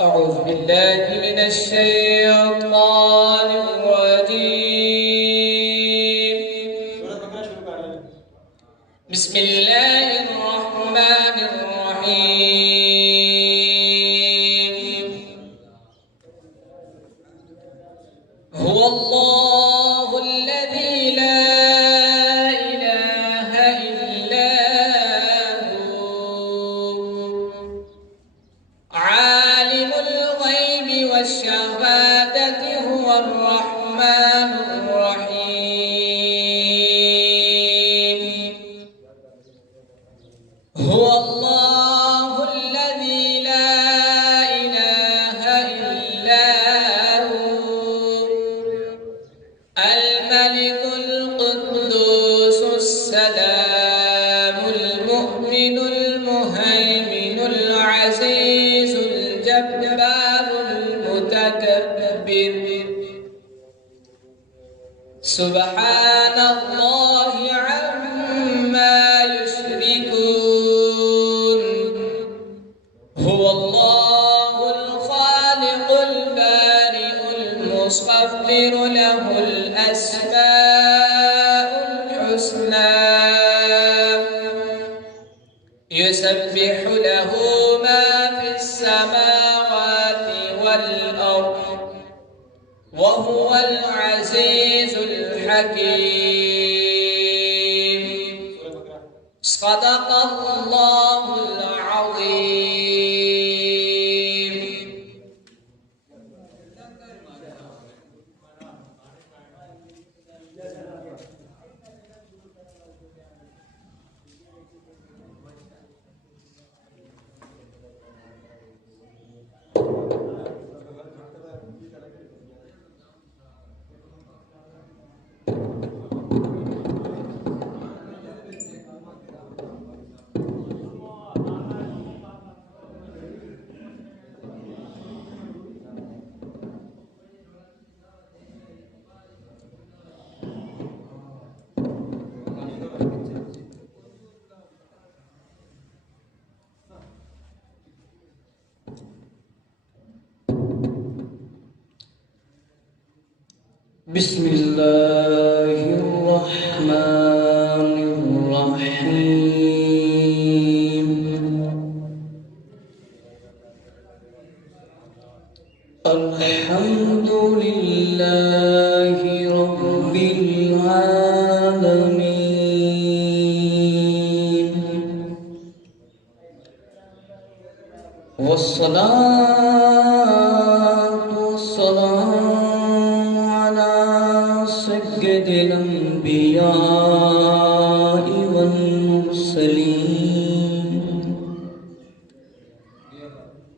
أعوذ بالله من الشيطان الرجيم. بسم الله الرحمن الرحيم. هو الله الذي لا إله إلا هو عالم الغيب والشهادة هو الرحمن الرحيم. هو الله الذي لا إله إلا هو الملك القدوس السلام المؤمن المهيمن العزيز الجبار المتكبر. سبحان الله عما يشركون. هو الله الخالق البارئ المصور له الأسماء الحسنى يسبح له ما في السماوات والأرض وهو العزيز الحكيم. صدق الله العظيم. بسم الله الرحمن الرحيم. الحمد لله رب العالمين والصلاة والسلام على سيد الأنبياء والمرسلين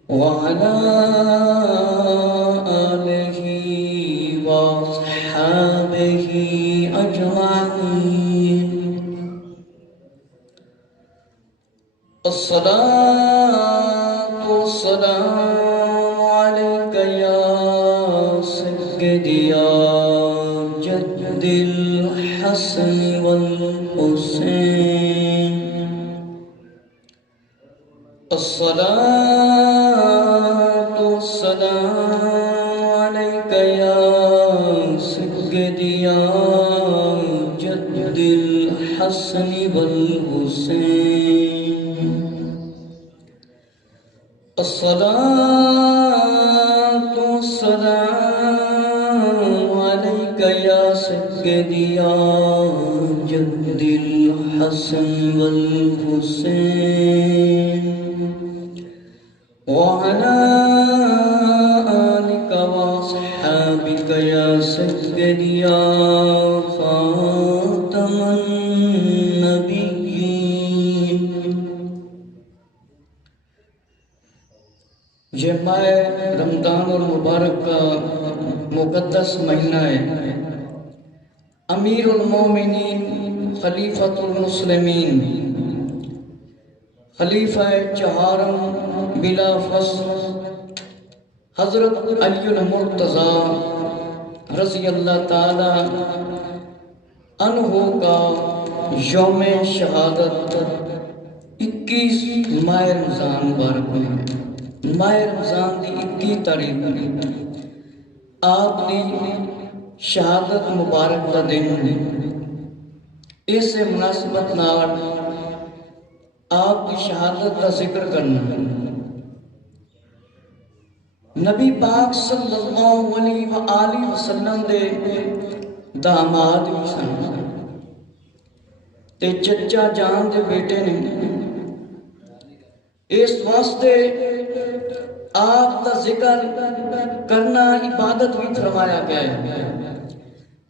وعلى آله وأصحابه أجمعين. الصلاة والسلام عليك يا سيدي يا جد الحسن والحسين. الصلاة والسلام عليك يا سيدي يا جد الحسن والحسين. الصلاة والسلام عليك يا سيدي يا جد الحسن والحسين وعلى آلك وأصحابك يا سيدي يا خاتم النبيين. یہ ماہ رمضان المبارک کا مقدس مہینہ ہے. امیر المومنین خلیفۃ المسلمین خلیفہ چہارم بلا فصل حضرت علی المرتضیٰ رضی اللہ تعالی عنہ کا یوم شہادت 21 ماہ رمضان مبارک میں، ماہ رمضان کی 21 تاریخ آپ نے شہادت مبارک کا دن، اس سے مناسبت نال آپ کی شہادت کا ذکر کرنا۔ نبی پاک صلی اللہ علیہ وآلہ وسلم دے داماد بھی سن تے چچا جان دے بیٹے نے، اس واسطے آپ کا ذکر کرنا عبادت بھی فرمایا گیا ہے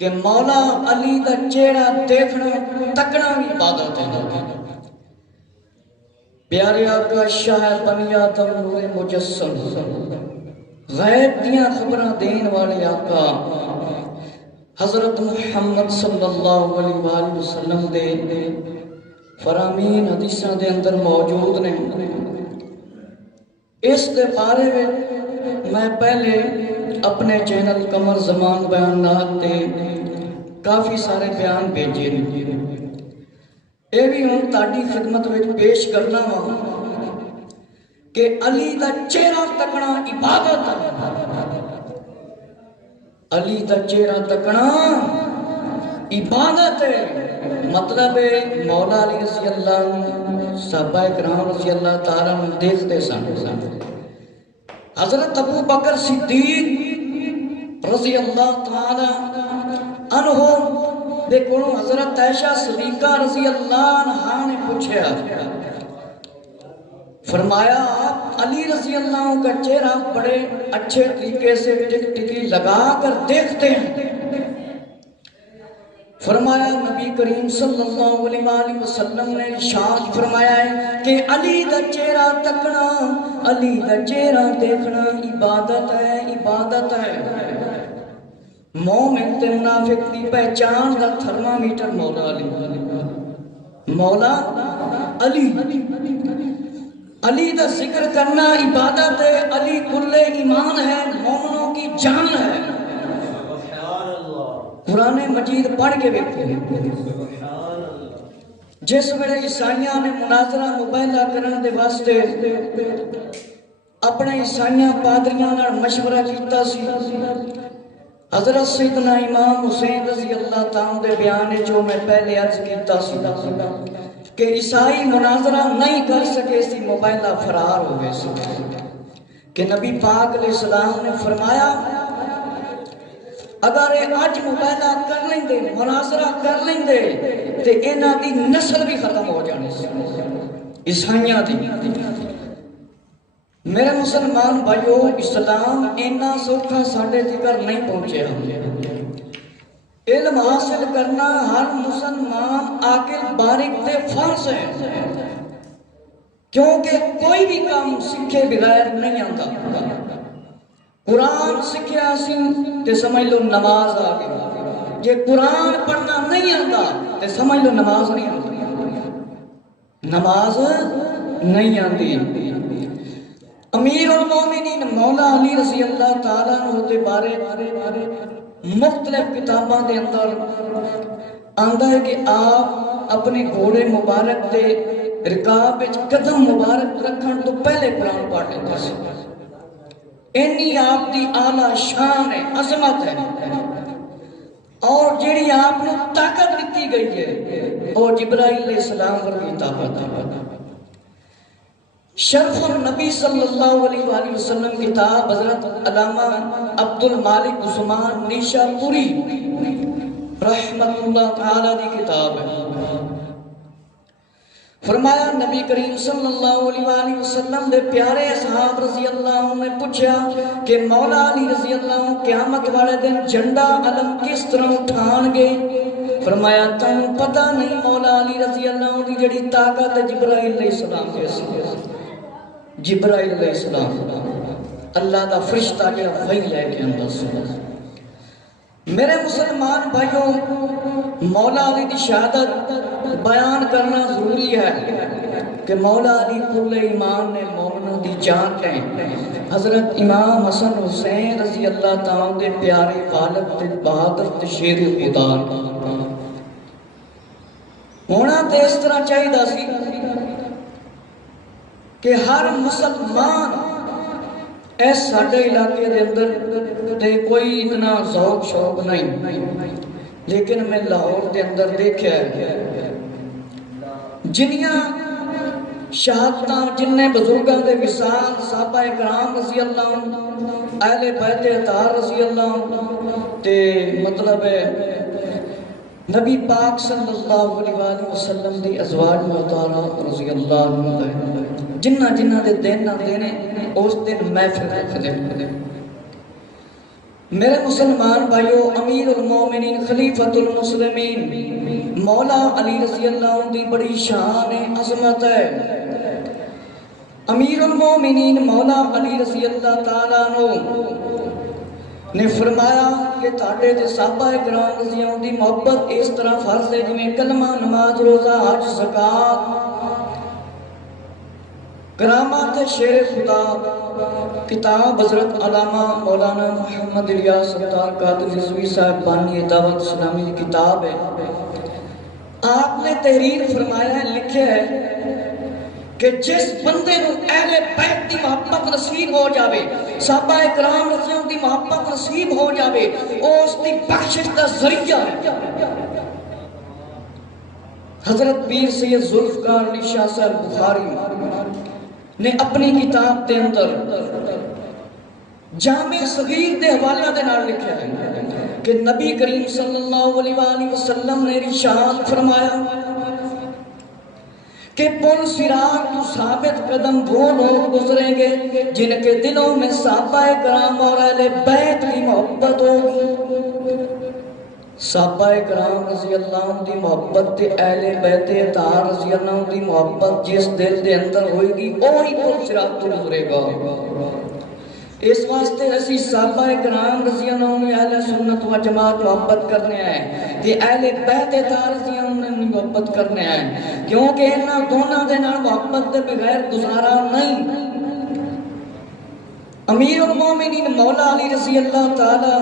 کہ مولا علی دا چہرہ دیکھنا تکنا بھی عبادت ہے۔ پیارے آقا شاہ بنی آدم نور مجسم، غیب دیاں خبریں دین والے آقا حضرت محمد صلی اللہ علیہ وآلہ وسلم دے فرامین حدیثاں دے اندر موجود نے۔ اس دے بارے میں پہلے اپنے چینل قمر زمان بیانات تے کافی سارے بیان بھیجے، یہ بھی ہوں تاڑی خدمت میں پیش کرنا ہوں کہ علی دا چہرہ تکنا عبادت ہے۔ علی دا چہرہ تکنا عبادت ہے، مطلب ہے مولا علی رضی اللہ صحابہ کرام رضی اللہ تعالیٰ دیکھتے سن۔ حضرت ابو بکر صدیق رضی اللہ تعالیٰ عنہ دیکھو، حضرت عائشہ صدیقہ رضی اللہ عنہ نے پوچھا، فرمایا آپ علی رضی اللہ عنہ کا چہرہ بڑے اچھے طریقے سے ٹک ٹکی لگا کر دیکھتے ہیں۔ فرمایا نبی کریم صلی اللہ علیہ وآلہ وسلم نے ارشاد فرمایا ہے کہ علی دا چہرہ تکنا، علی دا چہرہ دیکھنا عبادت ہے، عبادت ہے۔ مومن تے منافق دی پہچان دا تھرمامیٹر مولا علی، مولا علی۔ علی دا ذکر کرنا عبادت ہے، علی کل ایمان ہے، مومنوں کی جان ہے۔ قرآن مجید پڑھ کے بیٹھے، جس ویلے عیسائیاں نے مناظرہ مباہلہ کرنے دے واسطے اپنے عیسائیاں پادریاں نال مشورہ کیتا سی، حضرت سیدنا امام حسین رضی اللہ تعالیٰ دے بیان جو میں پہلے عرض کیتا سی کہ عیسائی مناظرہ نہیں کر سکے سی، مباہلہ فرار ہو گئے سی، کہ نبی پاک علیہ السلام نے فرمایا اگر یہ اج مباہلہ کر لیں دے، مناظرہ کر لیں دے تے انہاں دی نسل بھی ختم ہو جانے سے، عیسائیاں دی۔ میرے مسلمان بھائیو، اسلام اینا سوکھا ساڑھے تکر نہیں پہنچے ہم۔ علم حاصل کرنا ہر مسلمان عاقل باریک تے فرض ہے، کیونکہ کوئی بھی کام سکھے بغیر نہیں آتا۔ قرآن سکھیا سی تے سمجھ لو نماز آ گئی، جے قرآن پڑھنا نہیں آتا تے سمجھ لو نماز نہیں آتی، نماز نہیں آتی۔ امیر المومنین مولا علی رضی اللہ تعالیٰ عنہ دے بارے مختلف کتاباں دے اندر آندا ہے کہ آپ اپنے گھوڑے مبارک دے رکاب وچ قدم مبارک رکھن تو پہلے قرآن پڑھ لیتے سے، اینی آپ دی اعلیٰ شان ہے، عظمت ہے۔ اور جیڑی آپ نے طاقت دیتی گئی ہے اور جبرائیل علیہ السلام پر بھی طاقت ہے۔ شرف النبی صلی اللہ علیہ وآلہ وسلم کتاب حضرت علامہ عبد المالک عثمان نیشا پوری رحمت اللہ تعالیٰ دی کتاب ہے۔ فرمایا نبی کریم صلی اللہ علیہ وآلہ وسلم دے پیارے اصحاب رضی اللہ عنہ نے پوچھا کہ مولا علی رضی اللہ عنہ قیامت والے دن جھنڈا علم کس طرح اٹھان گے؟ فرمایا تم پتہ نہیں مولا علی رضی اللہ عنہ دی جڑی طاقت ہے جبرائیل علیہ السلام کیسی ہے۔ جبرائیل علیہ السلام اللہ دا فرشتہ جڑا وحی لے کے اندر سے۔ میرے مسلمان بھائیوں، مولا علی دی شہادت بیان کرنا ضروری ہے کہ مولا علی کل ایمان نے، مومنوں دی جان نے۔ حضرت امام حسن حسین رضی اللہ تعالیٰ دے پیارے والد تے بہادر تے شیر خدا ہونا تے اس طرح چاہیے سی کہ ہر مسلمان اس ساڈے علاقے دے اندر تے کوئی اتنا ذوق شوق نہیں، لیکن میں لاہور دے اندر دیکھا ہے جنیاں شہادتاں جنہیں بزرگاں دے وصال صحابہ کرام رضی اللہ عنہ، اہل بیت اطہار رضی اللہ عنہ تے مطلب ہے نبی پاک صلی اللہ علیہ وآلہ وسلم دی ازواج محترمہ رضی اللہ عنہ جنہ جنہ دے دن آندے نے اس دن محفل رکھدے ہیں۔ میرے مسلمان بھائیو، امیر المومنین خلیفۃ المسلمین مولا علی رضی اللہ عنہ دی بڑی شان عظمت ہے۔ امیر المومنین مولا علی رضی اللہ تعالیٰ عنہ نے فرمایا کہ تاڑے دے صحابہ کرام رضی اللہ عنہ دی محبت اس طرح فرض ہے جنہیں کلمہ، نماز، روزہ، حج، زکوٰۃ، کرامات شیر خدا، کتاب حضرت علامہ مولانا محمد الیاس ستار قادری رضوی صاحب بانی دعوت اسلامی کی کتاب ہے۔ آپ نے تحریر فرمایا ہے، لکھے ہے کہ جس بندے نو اہل بیت دی محبت نصیب ہو جاوے، صحابہ کرام رضی اللہ عنہ دی محبت نصیب ہو جاوے، اس دی بخشش دا ذریعہ ہے۔ حضرت پیر سید ذوالفقار علی شاہ صاحب بخاری نے اپنی کتاب دے اندر جامع صغیر دے حوالہ دے نال لکھا ہے کہ نبی کریم صلی اللہ علیہ وآلہ وسلم نے ارشاد فرمایا کہ پل صراط تو ثابت قدم وہ لوگ گزریں گے جن کے دلوں میں صحابہ کرام اور اہل بیت کی محبت ہوگی۔ صحابہ کرام رضی اللہ عنہ دی محبت تے اہل بیت اطہار رضی اللہ عنہ دی محبت جس دل دے اندر ہوئے گی وہی پل صراط تو گزرے گا۔ اس واسطے اسی صحابہ کرام رضی اللہ عنہ اہل سنت و جماعت محبت کرنے آئے کہ اہل بیت اطہار رضی اللہ عنہ محبت کرنے آئے، کیونکہ انہاں دونوں دے نال محبت دے بغیر گزارا نہیں۔ امیر المومنین مولا علی رضی اللہ تعالی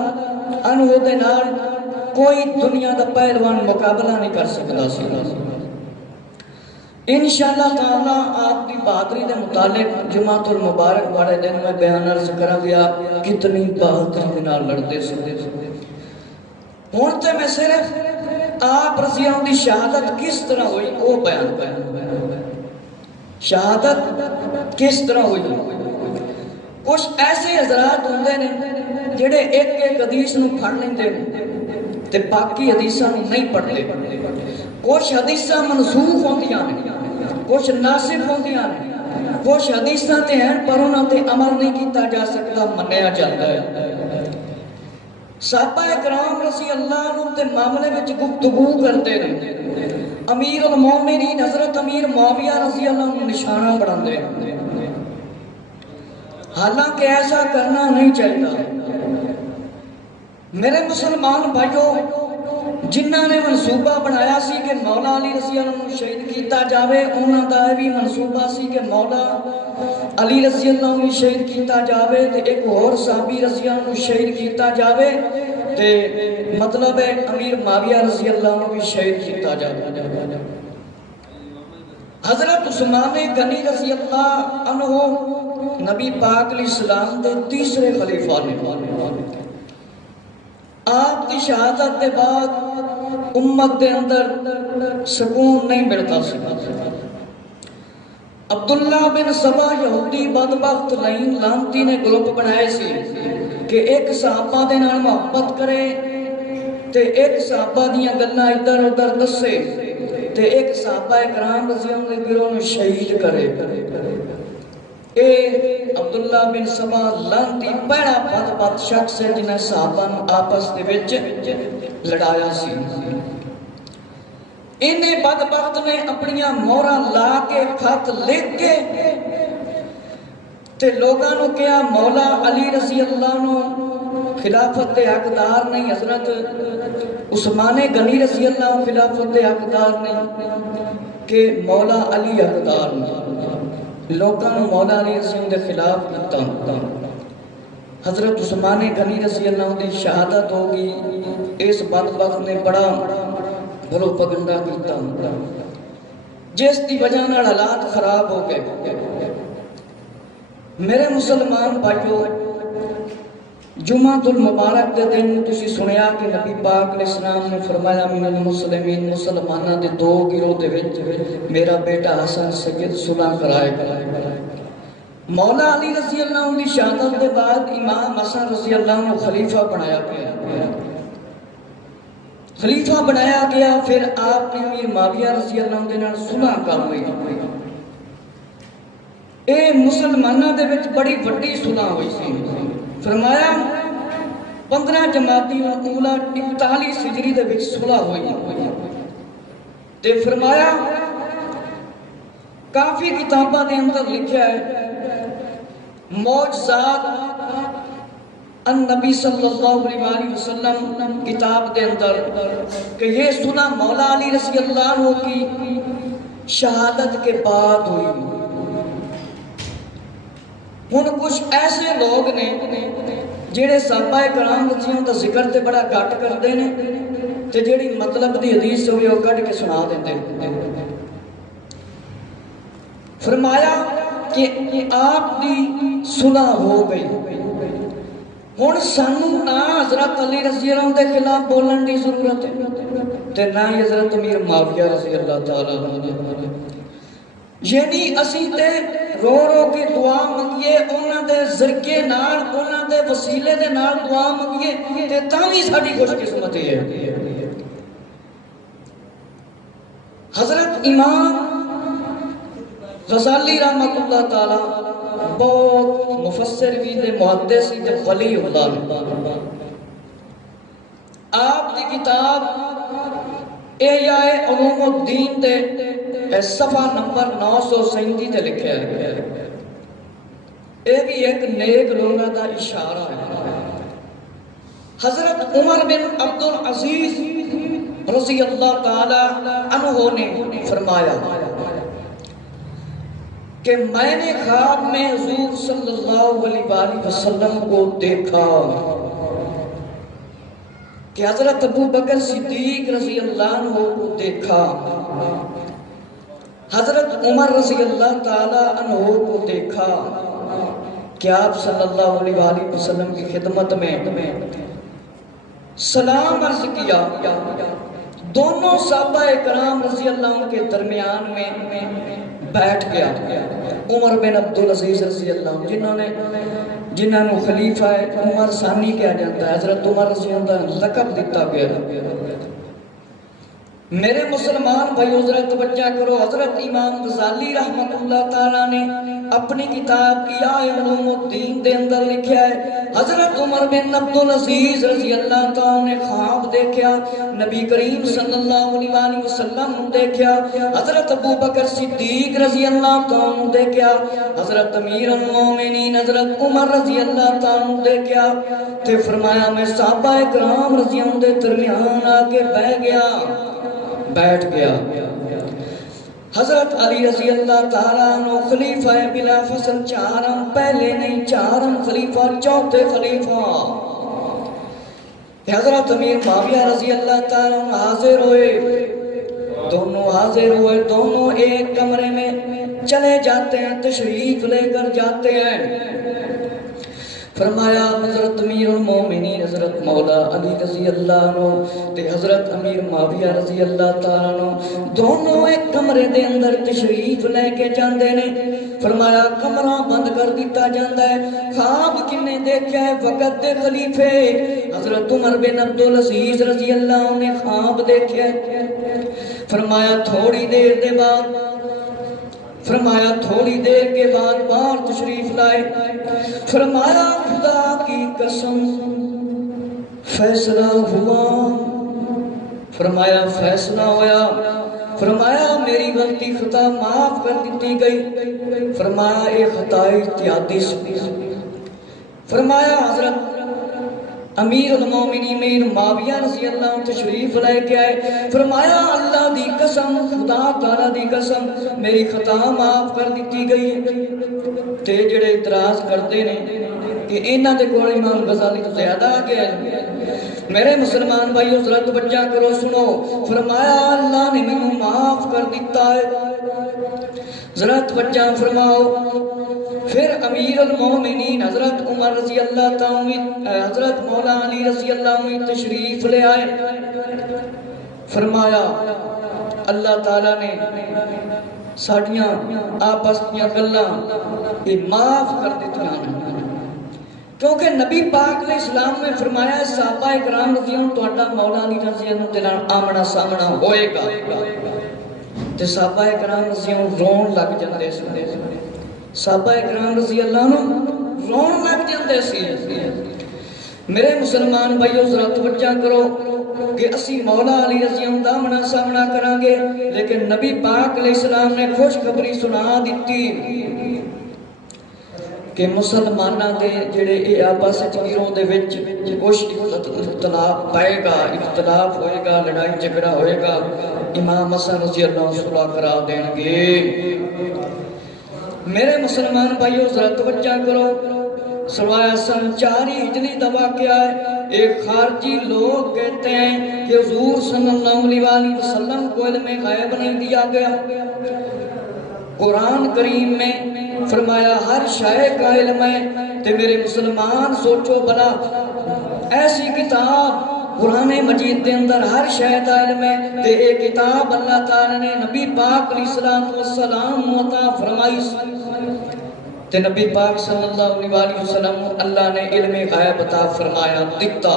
عنہ دے نال کوئی دنیا دا پہلوان مقابلہ نہیں کر سکتا سی۔ انشاءاللہ تعالیٰ آپ دی بہادری دے متعلق جمعۃ المبارک والے دن میں بیان عرض کرا گیا کتنی بہادری دے نال لڑتے سکتے۔ ہون تے میں صرف آپ رضی اللہ عنہ دی شہادت کس طرح ہوئی وہ بیان کرا۔ شہادت کس طرح ہوئی؟ کچھ ایسے حضرات ہوندے نے جڑے ایک ایک حدیث نو پڑھ لیندے تے باقی حدیثاں نہیں پڑھتے۔ کچھ حدیثاں منسوخ ہوندیاں نے، کچھ ناسخ ہوندیاں نے، کچھ حدیثاں تے ہیں پر انہاں تے عمل نہیں کیتا جا سکتا، منیا جاتا ہے۔ صحابہ کرام رضی اللہ عنہ تے معاملے وچ گفتگو کرتے ہیں، امیر المومنین حضرت امیر معاویہ رضی اللہ عنہ نشانہ بڑھاندے ہیں، حالانکہ ایسا کرنا نہیں چاہیے۔ میرے مسلمان بھائیوں، جنہاں نے منصوبہ بنایا سی کہ مولا علی رضی اللہ عنہ شہید کیتا جاوے، انہاں دا بھی منصوبہ سی کہ مولا علی رضی اللہ عنہ شہید کیتا جاوے تے ایک اور صحابی رضی اللہ عنہ شہید کیتا جاوے تے مطلب ہے امیر معاویہ رضی اللہ عنہ بھی شہید کیتا جاوے۔ حضرت عثمان غنی رضی اللہ عنہ نبی پاک علیہ السلام دے تیسرے خلیفہ نے۔ آپ کی شہادت کے بعد امت کے اندر سکون نہیں ملتا سی۔ عبداللہ بن سبا یہودی بدبخت لعنتی نے گروپ بنائے سی کہ ایک صحابہ دے نال محبت کرے تے ایک صحابہ دیاں گلاں ادھر ادھر دسے تے ایک صحابہ کرام رضی اللہ عنہ گروہ نو شہید کرے۔ اے عبداللہ بن سبا لعنتی پہلا بدبخت شخص ہے جنہیں صحابہ آپس دے وچ لڑایا سی۔ انہیں بدبخت نے اپنیاں مورا لا کے خط لکھ کے تے لوگاں نو کہا مولا علی رضی اللہ عنہ خلافت دے حقدار نہیں، حضرت عثمان غنی رضی اللہ عنہ خلافت دے حقدار نہیں کہ مولا علی حقدار نہیں۔ لوگاں نو مولا علی رضی اللہ عنہ دے خلاف کیتا۔ حضرت عثمان غنی رضی اللہ عنہ دی شہادت ہوگی، اس بدبخت نے بڑا پروپیگنڈا کیتا جس دی وجہ نال حالات خراب ہو گئے۔ میرے مسلمان بھائیو، جمعۃ المبارک دے دن تسی سنیا کہ نبی پاک علیہ السلام نے فرمایا من المسلمین، مسلمانہ دے دو گروہ دے وچ میرا بیٹا حسن سید صلح کرائے گا۔ مولا علی رضی اللہ عنہ کی شہادت کے بعد امام حسن رضی اللہ عنہ خلیفہ بنایا گیا، خلیفہ بنایا گیا، پھر آپ نے امیر معاویہ رضی اللہ عنہ نال صلح کر ہوئی۔ اے مسلمانہ دے وچ بڑی وڈی صلح ہوئی سی۔ فرمایا 15 جمادی الاولیٰ 41 ہجری دے وچ صلح ہوئی، تے فرمایا کافی کتاباں دے اندر لکھیا ہے معجزات النبی صلی اللہ علیہ وسلم کتاب دے اندر کہ یہ صلح مولا علی رضی اللہ عنہ کی شہادت کے بعد ہوئی۔ ہن کچھ ایسے لوگ نے جڑے صحابہ کرام رضیوں دا ذکر تے بڑا گھٹ کردے نے تے جڑی مطلب دی حدیث ہوئی وہ کڈ کے سنا دیندے۔ فرمایا کہ آپ دی صلح ہو گئی، ہن سانو نہ حضرت علی رضی اللہ عنہ دے خلاف بولن دی ضرورت ہے تے نہ ہی حضرت امیر معاویہ رضی اللہ تعالیٰ عنہ، یعنی اسی تے رو رو کے دعا منگیے، انہاں دے ذریعے نال، انہاں دے وسیلے دے نال دعا منگیے تے تاں وی ساڈی خوش قسمتی ہے۔ حضرت امام غزالی رحمۃ اللہ تعالی بہت مفسر بھی دے، محدث بھی دے، ولی اللہ۔ آپ دی کتاب احیاء علوم الدین دے صفحہ نمبر 937 تے لکھا ہے، یہ بھی ایک نیک لوگوں دا اشارہ ہے۔ حضرت عمر بن عبد العزیز رضی اللہ تعالی عنہ نے فرمایا کہ میں نے خواب میں حضور صلی اللہ علیہ وآلہ وسلم کو دیکھا کہ حضرت ابو بکر صدیق رضی اللہ عنہ کو دیکھا، حضرت عمر رضی اللہ تعالی عنہ کو دیکھا کہ آپ صلی اللہ علیہ وآلہ وسلم کی خدمت میں سلام عرض کیا۔ دونوں صحابہ کرام رضی اللہ عنہ کے درمیان میں بیٹھ گیا۔ عمر بن عبدالعزیز رضی اللہ عنہ جنہوں نے خلیفہ عمر ثانی کہا جاتا ہے، حضرت عمر رضی اللہ عنہ لقب دیتا گیا۔ میرے مسلمان بھائی حضرت توجہ کرو، حضرت امام غزالی رحمۃ اللہ تعالیٰ نے اپنی کتاب احیاء علوم الدین دے اندر لکھا ہے حضرت عمر بن عبدالعزیز رضی اللہ تعالیٰ نے خواب دیکھا، نبی کریم صلی اللہ علیہ وآلہ وسلم دیکھا، حضرت ابو بکر صدیق رضی اللہ تعالیٰ دیکھا، حضرت امیر المومنین حضرت عمر رضی اللہ تعالیٰ دیکھا، تے فرمایا میں صحابہ کرام رضی اللہ دے درمیان آ کے بیٹھ گیا۔ حضرت علی رضی اللہ تعالیٰ عنہ خلیفہ بلا فصل، چارم پہلے نہیں، چارم خلیفہ، چوتھے خلیفہ۔ حضرت امیر معاویہ رضی اللہ تعالیٰ عنہ حاضر ہوئے، دونوں ایک کمرے میں چلے جاتے ہیں، تشریف لے کر جاتے ہیں۔ فرمایا حضرت امیر المومنین حضرت مولا علی رضی اللہ عنہ تے حضرت امیر معاویہ رضی اللہ تعالیٰ عنہ دونوں ایک کمرے دے اندر تشریف لے کے جاندے نے۔ فرمایا کمرہ بند کر دیتا جاندہ ہے۔ خواب کنے دیکھا ہے؟ وقت دے خلیفے حضرت عمر بن عبدالعزیز رضی اللہ عنہ نے خواب دیکھا ہے۔ فرمایا تھوڑی دیر کے بعد باہر تشریف لائے۔ فرمایا خدا کی قسم فیصلہ ہوا۔ فرمایا فیصلہ ہویا۔ فرمایا میری غلطی خطا معاف کر دیتی گئی۔ فرمایا اے خطا اجتہادی سی۔ فرمایا حضرت امیر المومنین امیر معاویہ رضی اللہ عنہ تشریف لے کے آئے۔ فرمایا اللہ دی قسم، خدا تعالیٰ دی قسم، میری خطا معاف کر دیتی گئی۔ تے جڑے اعتراض کرتے نے کہ انہاں دے کول امام غزالی تو زیادہ آ گیا ہے۔ میرے مسلمان بھائی حضرت توجہ کرو، سنو۔ فرمایا اللہ نے مینوں معاف کر دیتا ہے۔ ذرا توجہ فرماؤ. پھر امیر المومنین حضرت عمر رضی اللہ تعالی حضرت مولا علی رضی اللہ عنہ تشریف لے آئے. فرمایا اللہ تعالیٰ نے ساڑیاں آپس دیا گلاں یہ معاف کر دیتی ہیں، کیونکہ نبی پاک علیہ السلام نے فرمایا صحابہ کرام رضی اللہ عنہ مولا علی رضی اللہ عنہ دے نال آمنا سامنا ہوئے گا. تے صحابہ کرام رضی اللہ عنہ رون لگ جاندے سی. صحابہ کرام رضی اللہ عنہ رون لگ جاندے سی. میرے مسلمان بھائیو ذرا توجہ کرو کہ اسی مولا علی رضی اللہ عنہ دا آمنا سامنا کران گے، لیکن نبی پاک علیہ السلام نے خوشخبری سنا دیتی کہ مسلماناں دے جڑے اے آپس وچ دے وچ کچھ اختلاف پائے گا، اختلاف ہوئے گا، لڑائی جھگڑا ہوئے گا، امام حسن رضی اللہ عنہ صلح کرا دیں گے. میرے مسلمان بھائیو ذرا توجہ کرو. سوایا سن 4 ہجری دا واقعہ ہے. ایک خارجی لوگ کہتے ہیں کہ حضور صلی اللہ علیہ وسلم کو علم غیب نہیں دیا گیا. قرآن کریم میں فرمایا ہر شے کا علم ہے. تے میرے مسلمان سوچو بلا ایسی کتاب قرآن مجید دے اندر ہر شے دا علم ہے تے ایک کتاب اللہ تعالی نے نبی پاک علیہ السلام عطا فرمائی تے نبی پاک صلی اللہ علیہ وسلم اللہ نے علم غیب عطا فرمایا دیتا.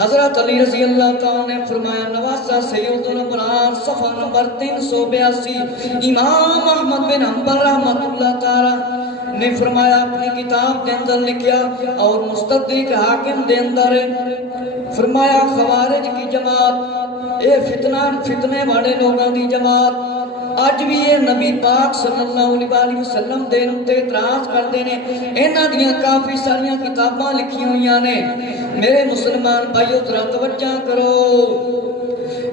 حضرت علی رضی اللہ تعالیٰ نے فرمایا نواسہ سید الابرار صفحہ نمبر 382 امام احمد بن حنبل رحمت اللہ تعالیٰ نے فرمایا اپنی کتاب دے اندر لکھیا اور مستدرک حاکم دے اندر فرمایا خوارج کی جماعت اے فتنے والے لوگوں دی جماعت آج بھی یہ نبی پاک صلی اللہ علیہ وسلم دے نتے اعتراض کرتے ہیں. انہاں دیاں کافی ساریاں کتاباں لکھی ہوئیاں نے. میرے مسلمان بھائیو ذرا توجہ کرو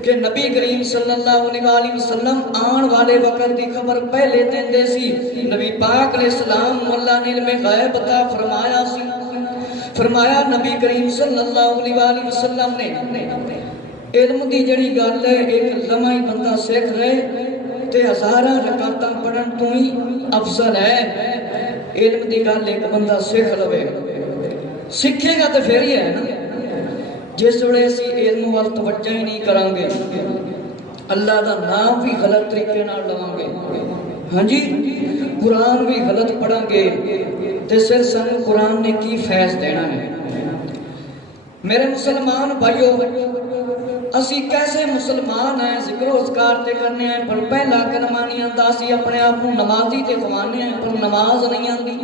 کہ نبی کریم صلی اللہ علیہ وسلم آن والے وقت دی خبر پہلے دیندے سی. نبی پاک علیہ السلام اللہ نے علم غیب عطا فرمایا سی. فرمایا نبی کریم صلی اللہ علیہ وسلم نے علم دی جڑی گل ہے ایک لمحہ ہی بندہ سیکھ رہے تے ہزاراں رکعتاں پڑھن تو ہی افضل ہے. علم دی گل ایک بندہ سیکھ لوے سیکھے گا تو پھر ہی ہے نا. جس ویلے اسی علم وال توجہ ہی نہیں کران گے اللہ دا نام بھی غلط طریقے نال لواں گے، ہاں جی قرآن بھی غلط پڑھاں گے تے پھر سانوں قرآن نے کی فیض دینا ہے. میرے مسلمان بھائیو اسی کیسے مسلمان ہیں ذکر و اذکار تے کرنے ہیں پر پہلا کلمہ نہیں آندا اسی اپنے آپ کو نمازی تے کھوانے ہیں پر نماز نہیں آندی.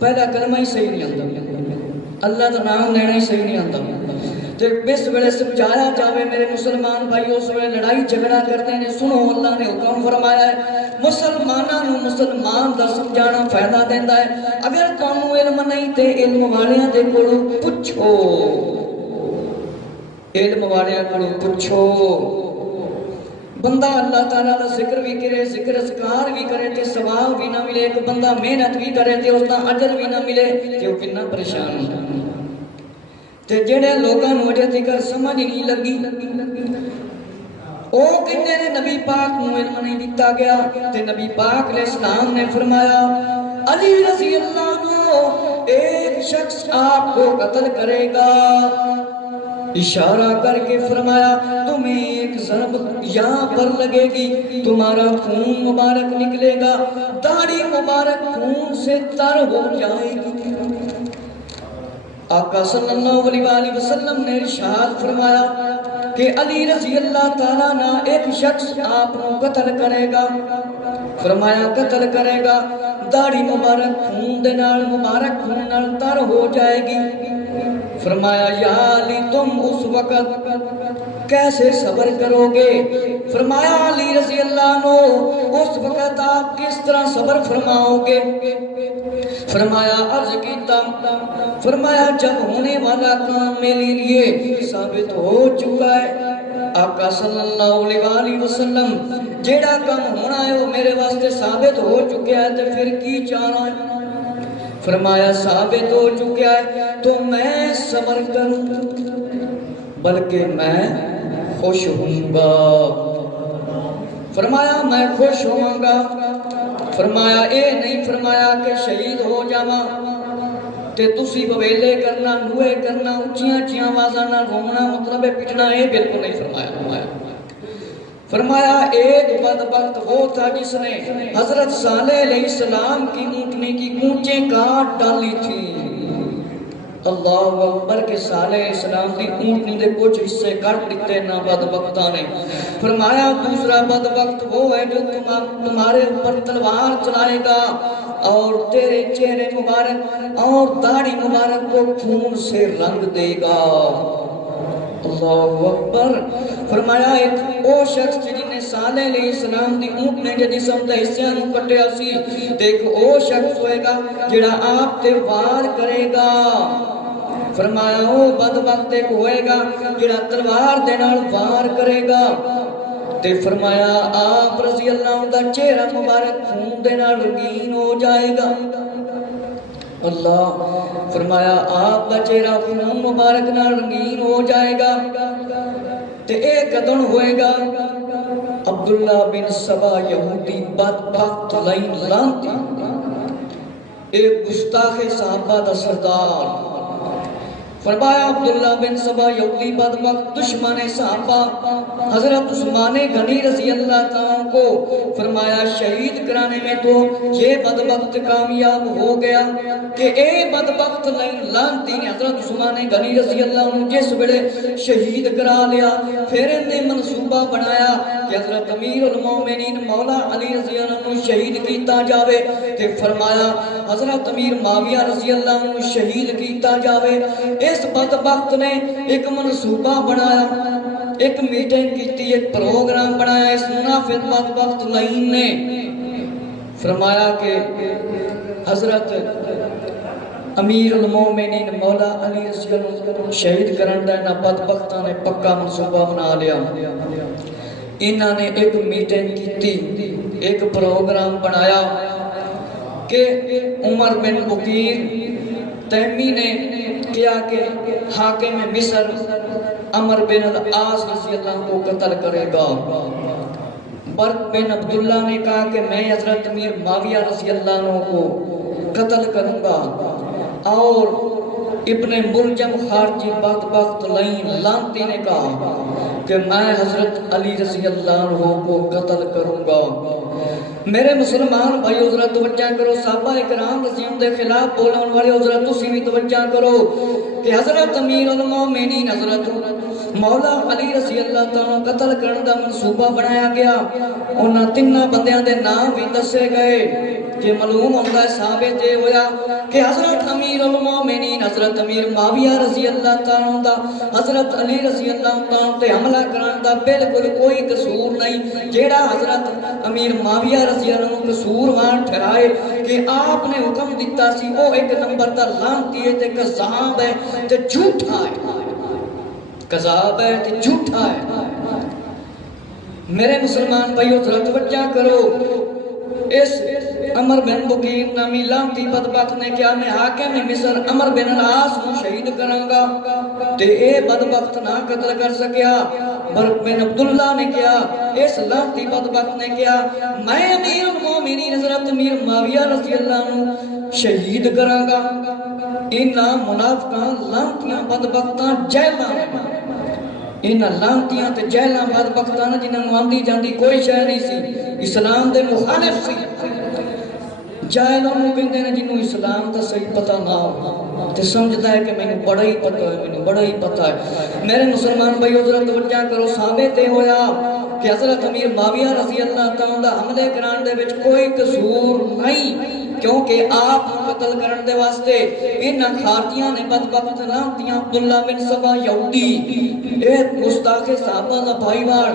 پہلا کلمہ ہی صحیح نہیں آندا، اللہ دا نام لینا ہی صحیح نہیں آندا. تے اس ویلے سمجھایا جاوے میرے مسلمان بھائیو اس ویلے لڑائی جھگڑا کرتے ہیں. سنو اللہ نے حکم فرمایا ہے مسلماناں نوں مسلمان دا سمجھانا فائدہ دیندا ہے. اگر تانوں علم نہیں تے علم والیاں دے کولوں پوچھو، علم والیاں کولوں پوچھو. بندہ اللہ تعالیٰ دا ذکر بھی کرے ذکر اذکار بھی کرے تے ثواب بھی نہ ملے. ایک بندہ محنت بھی کرے تے اس دا اجر بھی نہ ملے تے وہ کتنا پریشان ہو. تے جڑے لوگاں نوں اجے تک سمجھ نہیں لگی او کہندے نے نبی پاک نوں علم نہیں دتا گیا تے نبی پاک علیہ السلام نے فرمایا علی رضی اللہ عنہ ایک شخص آپ کو قتل کرے گا. اشارہ کر کے فرمایا تمہیں ایک ضرب یہاں پر لگے گی تمہارا خون مبارک نکلے گا، داڑھی مبارک خون سے تر ہو جائے گی. آقا صلی اللہ علیہ وسلم نے ارشاد فرمایا کہ علی رضی اللہ تعالیٰ نا ایک شخص آپ کو قتل کرے گا. فرمایا قتل کرے گا داڑھی مبارک خون دے نال مبارک خون نال تر ہو جائے گی. فرمایا یا علی تم اس وقت کیسے صبر کرو گے؟ فرمایا علی رضی اللہ عنہ اس وقت آپ کس طرح صبر فرماؤ گے؟ فرمایا عرض کیتا فرمایا جب ہونے والا کام میرے لیے ثابت ہو چکا ہے. آقا صلی اللہ علیہ وسلم جیڑا کام ہونا ہے وہ میرے واسطے ثابت ہو چکا ہے تو پھر کی چاہنا ہے؟ فرمایا ثابت ہو چکا ہے تو میں صبر کروں بلکہ میں خوش ہوں گا. فرمایا میں خوش ہوں گا، فرمایا اے نہیں فرمایا کہ شہید ہو جاواں تے تسی بویلے کرنا، نوے کرنا، اچھیاں اچھیاں آوازاں نال رونا، مطلب پٹنا، یہ بالکل نہیں فرمایا۔ فرمایا ایک بدبخت وہ تھا جس نے حضرت صالح علیہ السلام کی اونٹنی کی گونچیں کاٹ ڈالی تھی۔ اللہ اکبر کے صالح علیہ السلام کی اونٹنی دے کچھ حصے کٹ دیتے نہ بدبختاں نے۔ فرمایا دوسرا بدبخت وہ ہے جو تمہارے اوپر تلوار چلائے گا اور تیرے چہرے مبارک اور داڑھی مبارک کو خون سے رنگ دے گا۔ اللہ اکبر۔ فرمایا ایک او شخص جن نے صالح علیہ السلام دی اونٹنے کے جسم دے حصے نوں کٹیا سی، تے ایک او شخص ہوئے گا جڑا آپ تے وار کرے گا۔ فرمایا او بدبخت ایک ہوئے گا جڑا تلوار دے نال وار کرے گا، تے فرمایا آپ رضی اللہ عنہ دا چہرہ مبارک خون دے نال رنگین ہو جائے گا۔ اللہ فرمایا آپ کا چہرہ خون مبارک نہ رنگین ہو جائے گا، تے ایک قدم ہوئے گا عبداللہ بن سبا یہودی بدبخت لائن لانتی، ایک گستاخ صحابہ دا سردار۔ فرمایا عبداللہ بن سبا یہودی بدبخت دشمن صحابہ حضرت عثمان غنی رضی اللہ تعالیٰ کو فرمایا شہید کرانے میں تو یہ بدبخت کامیاب ہو گیا کہ اے بدبخت لانتی نے حضرت عثمان غنی رضی اللہ عنہ جس بڑے شہید کرا لیا، پھر انہیں منصوبہ بنایا کہ حضرت امیر المومنین مولا علی رضی اللہ عنہ شہید کیتا جاوے، تے فرمایا حضرت امیر معاویہ رضی اللہ عنہ شہید کیتا جاوے۔ اس بدبخت نے ایک منصوبہ بنایا، ایک میٹنگ کیتی، ایک پروگرام بنایا اس منافق بدبخت لائن نے۔ فرمایا کہ حضرت امیر المومنین مولا علی رضی اللہ عنہ شہید کرن دا انہاں بدبختاں نے پکا منصوبہ بنا لیا۔ انہاں نے ایک میٹنگ کیتی، ایک پروگرام بنایا کہ عمر بن بکیر تیمی نے کیا کہ حاکم مصر عمر بن العاص رضی اللہ عنہ کو قتل کرے گا۔ برق بن عبداللہ نے کہا کہ میں حضرت امیر معاویہ رضی اللہ عنہ کو قتل کروں گا، اور ابن ملجم خارجی بدبخت لائن لانتی نے کہا کہ میں حضرت علی رضی اللہ عنہ کو قتل کروں گا۔ میرے مسلمان بھائی حضرت توجہ کرو، صحابہ اکرام رضی اللہ دے خلاف بولن والے حضرت تسی بھی توجہ کرو کہ حضرت امیر المومنین حضرت مولا علی رضی اللہ تعالیٰ قتل کرن دا منصوبہ بنایا گیا۔ انہاں تیناں بندیاں دے نام بھی دسے گئے کہ معلوم ہوتا ہے ثابت یہ ہویا کہ حضرت امیر المومنین حضرت امیر معاویہ رضی اللہ تعالیٰ دا حضرت علی رضی اللہ تعالیٰ تے حملہ کرن دا بالکل کوئی قصور نہیں۔ جیڑا حضرت امیر معاویہ رضی اللہ عنہ قصوروار ٹھہرائے کہ آپ نے حکم دیتا سی، وہ ایک نمبر دا لعنتی ہے تے کذاب ہے تے جھوٹا ہے، کذاب ہے تے جھوٹا ہے۔ میرے مسلمان بھائیو ذرا توجہ کرو، اس عمر بن بکیر نامی لعنتی بدبخت نے کیا میں حاکم مصر عمر بن العاص کو شہید کروں گا، تے اے بدبخت نہ قتل کر سکیا۔ برق بن عبداللہ نے کیا، اس لعنتی بدبخت نے کیا میں امیر المومنین حضرت امیر معاویہ رضی اللہ عنہ شہید کراں گا۔ انہاں منافقاں لعنتیاں بدبختاں جیلاں انہاں لعنتیاں تے جیلاں بدبختاں جنہاں نوں آندی جاندی کوئی شے نہیں سی، اسلام دے مخالف سی، جائلوں نوں کہندے نے جنوں اسلام دا صحیح پتہ نہ ہو تے سمجھدا ہے کہ مینوں بڑا ہی پتہ ہے، مینوں بڑا ہی پتہ ہے۔ میرے مسلمان بھائیو ذرا توجہ کرو، ثابت ہویا کہ حضرت امیر معاویہ رضی اللہ تعالیٰ دا حملے کران دے وچ کوئی قصور نہیں، کیونکہ آپ قتل کرن دے واسطے انہاں خارجیاں نے بدبخت لعنتیاں عبداللہ بن سبا یہودی ایک گستاخ صحابہ دا بھائی وار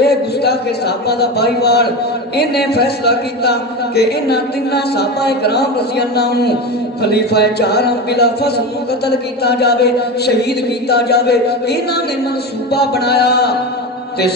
ایک گستاخ صحابہ دا بھائی وار انہیں فیصلہ کیتا کہ انہاں تیناں صحابہ اکرام رضی اللہ عنہ خلیفہ چہارم بلا فصل قتل کیتا جاوے، شہید کیتا جاوے۔ انہاں نے منصوبہ بنایا تے